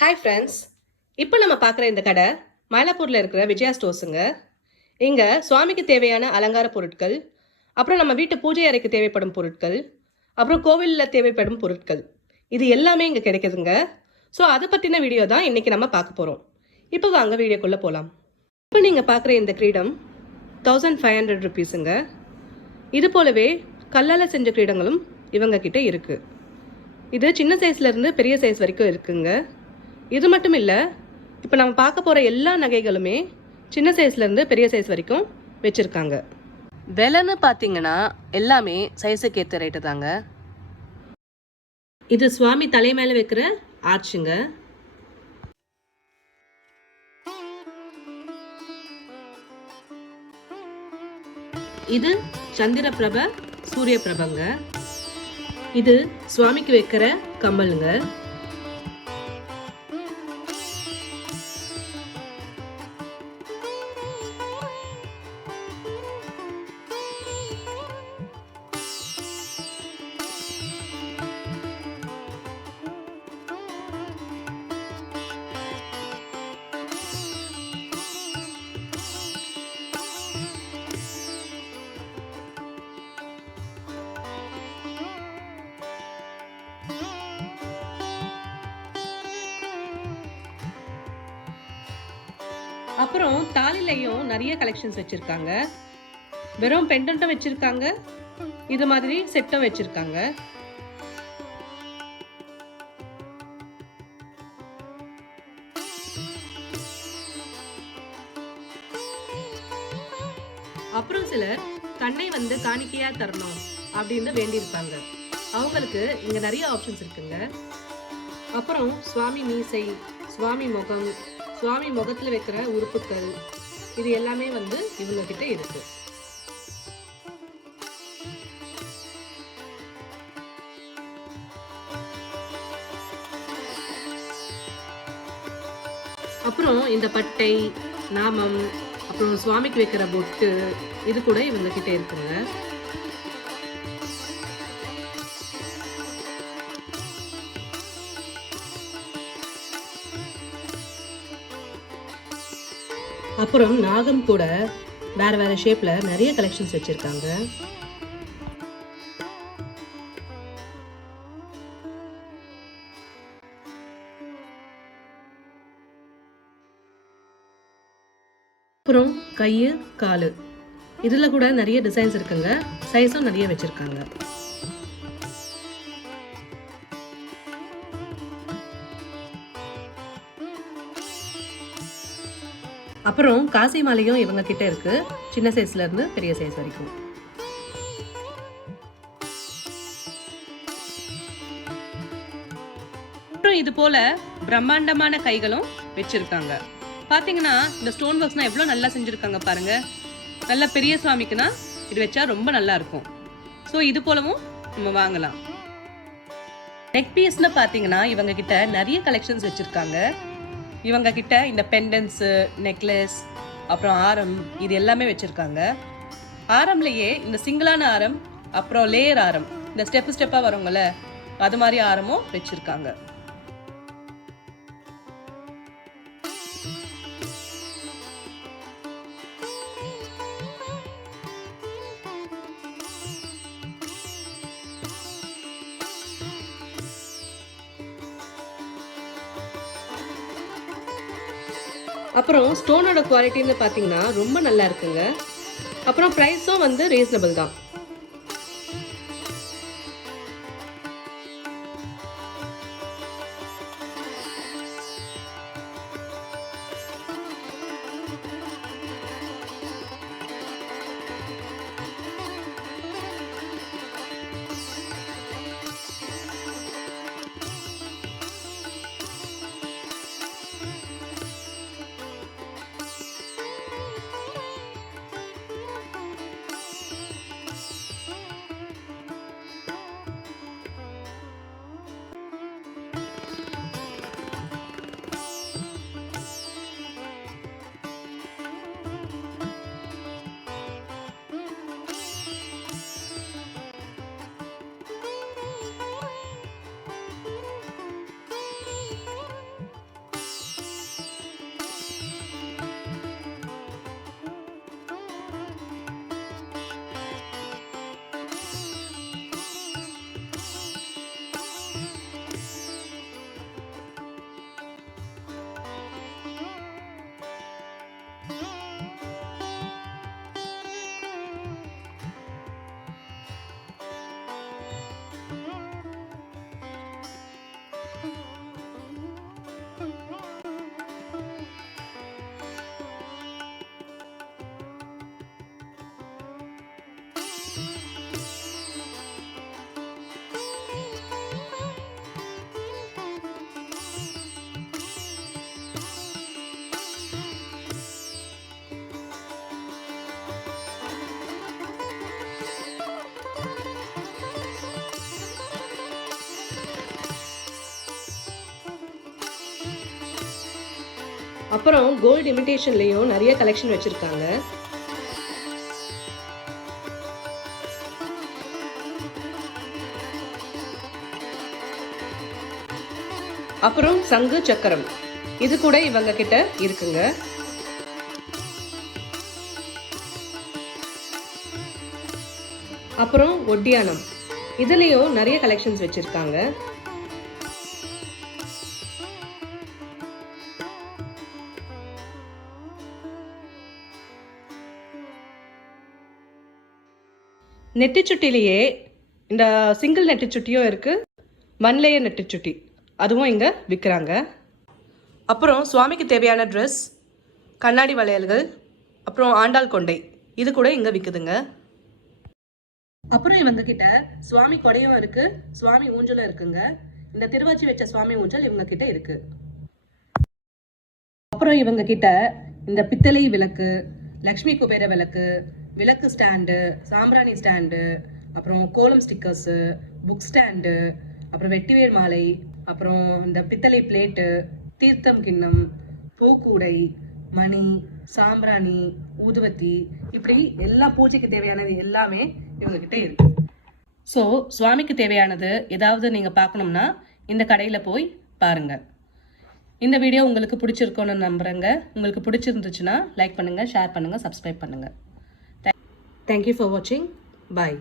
Hi friends. இப்போ நம்ம பார்க்குற இந்த கடை மயிலாப்பூரில் இருக்கிற விஜயா ஸ்டோர்ஸுங்க. இங்கே சுவாமிக்கு தேவையான அலங்கார பொருட்கள், அப்புறம் நம்ம வீட்டு பூஜை அறைக்கு தேவைப்படும் பொருட்கள், அப்புறம் கோவிலில் தேவைப்படும் பொருட்கள், இது எல்லாமே இங்கே கிடைக்குதுங்க. ஸோ அதை பற்றின வீடியோ தான் இன்றைக்கி நம்ம பார்க்க போகிறோம். இப்போ வாங்க வீடியோக்குள்ளே போகலாம். இப்போ நீங்கள் பார்க்குற இந்த கிரீடம் 1500 ருபீஸுங்க. இது போலவே கல்லால் செஞ்ச கிரீடங்களும் இவங்க கிட்ட இருக்குது. இது சின்ன சைஸ்லேருந்து பெரிய சைஸ் வரைக்கும் இருக்குங்க. இது மட்டும் இல்லை, இப்போ நம்ம பார்க்க போகிற எல்லா நகைகளுமே சின்ன சைஸ்லேருந்து பெரிய சைஸ் வரைக்கும் வச்சுருக்காங்க. விலைன்னு பார்த்தீங்கன்னா எல்லாமே சைஸுக்கு ஏற்ற ரேட்டு தாங்க. இது சுவாமி தலை மேலே வைக்கிற ஆர்ச்சுங்க. இது சந்திர பிரப சூரிய பிரபங்க. இது சுவாமிக்கு வைக்கிற கம்மலுங்க. அப்புறம் தாலிலையும் நிறைய கலெக்ஷன்ஸ் வச்சிருக்காங்க. வெறும் பெண்டன்ட்டும் வச்சிருக்காங்க, இது மாதிரி செட்டும் வச்சிருக்காங்க. அப்புறம் சிலர் தன்னை வந்து காணிக்கையா தரணும் அப்படின்னு வேண்டியிருப்பாங்க. அவங்களுக்கு இங்க நிறைய ஆப்ஷன்ஸ் இருக்குங்க. அப்புறம் சுவாமி மீசை, சுவாமி முகம், சுவாமி முகத்தில் வைக்கிற உறுப்புகள், இது எல்லாமே வந்து இவங்க கிட்ட இருக்கு. அப்புறம் இந்த பட்டை, நாமம், அப்புறம் சுவாமிக்கு வைக்கிற பொட்டு, இது கூட இவங்க கிட்ட இருக்குங்க. அப்புறம் நாகம் கூட வேற வேற ஷேப்ல நிறைய கலெக்ஷன்ஸ் வச்சிருக்காங்க. அப்புறம் கையு காலு, இதுல கூட நிறைய டிசைன்ஸ் இருக்குங்க. சைஸும் நிறைய வச்சிருக்காங்க. அப்புறம் காசி மாலையும் இவங்க கிட்ட இருக்கு, சின்ன சைஸ்ல இருந்து பெரிய சைஸ் வரைக்கும். அப்புறம் இது போல பிரம்மாண்டமான கைகளும் வச்சிருக்காங்க. பாத்தீங்கன்னா இந்த ஸ்டோன் ஒர்க்ஸ்னா எவ்வளவு நல்லா செஞ்சிருக்காங்க பாருங்க. நல்ல பெரிய சுவாமிக்குனா இது வச்சா ரொம்ப நல்லா இருக்கும். ஸோ இது போலவும் நம்ம வாங்கலாம். நெக் பீஸ்னு பாத்தீங்கன்னா இவங்க கிட்ட நிறைய கலெக்ஷன்ஸ் வச்சிருக்காங்க. இவங்க கிட்ட இந்த பெண்டன்ஸு, நெக்லஸ், அப்புறம் ஆரம், இது எல்லாமே வச்சுருக்காங்க. ஆரம்லேயே இந்த சிங்கிளான ஆரம், அப்புறம் லேயர் ஆரம், இந்த ஸ்டெப்பாக வரவங்கள அது மாதிரி ஆரமும் வச்சுருக்காங்க. அப்புறம் ஸ்டோனோட குவாலிட்டின்னு பார்த்தீங்கன்னா ரொம்ப நல்லா இருக்குங்க. அப்புறம் ப்ரைஸும் வந்து ரீசனபிள் தான். அப்புறம் கோல்டு இமிடேஷன்லேயும் நிறைய கலெக்ஷன் வச்சுருக்காங்க. அப்புறம் சங்கு சக்கரம் இது கூட இவங்க கிட்ட இருக்குங்க. அப்புறம் ஒட்டியானம் இதுலேயும் நிறைய கலெக்ஷன்ஸ் வச்சுருக்காங்க. நெட்டிச்சுட்டிலேயே இந்த சிங்கிள் நெட்டிச்சுட்டியும் இருக்குது, ஒன் லேயர் நெட்டிச்சுட்டி அதுவும் இங்கே விற்கிறாங்க. அப்புறம் சுவாமிக்கு தேவையான ட்ரெஸ், கண்ணாடி வளையல்கள், அப்புறம் ஆண்டாள் கொண்டை இது கூட இங்கே விற்குதுங்க. அப்புறம் இவங்க கிட்ட சுவாமி கொடையும் இருக்கு, சுவாமி ஊஞ்சலும் இருக்குங்க. இந்த திருவாச்சி வச்ச சுவாமி ஊஞ்சல் இவங்க கிட்ட இருக்கு. அப்புறம் இவங்க கிட்ட இந்த பித்தளை விளக்கு, லக்ஷ்மி குபேர விளக்கு, விளக்கு ஸ்டாண்டு, சாம்பிராணி ஸ்டாண்டு, அப்புறம் கோலம் ஸ்டிக்கர்ஸு, புக் ஸ்டாண்டு, அப்புறம் வெட்டிவேர் மாலை, அப்புறம் இந்த பித்தளை பிளேட்டு, தீர்த்தம் கிண்ணம், பூக்கூடை, மணி, சாம்பிராணி, ஊதுவத்தி இப்படி எல்லா பூஜைக்கு தேவையானது எல்லாமே இவங்ககிட்ட இருக்கு. ஸோ சுவாமிக்கு தேவையானது ஏதாவது நீங்கள் பார்க்கணும்னா இந்த கடையில் போய் பாருங்கள். இந்த வீடியோ உங்களுக்கு பிடிச்சிருக்கோன்னு நம்புகிறேங்க. உங்களுக்கு பிடிச்சிருந்துச்சுன்னா லைக் பண்ணுங்கள், ஷேர் பண்ணுங்கள், சப்ஸ்கிரைப் பண்ணுங்கள். தேங்க்யூ ஃபார் வாட்சிங். பாய்.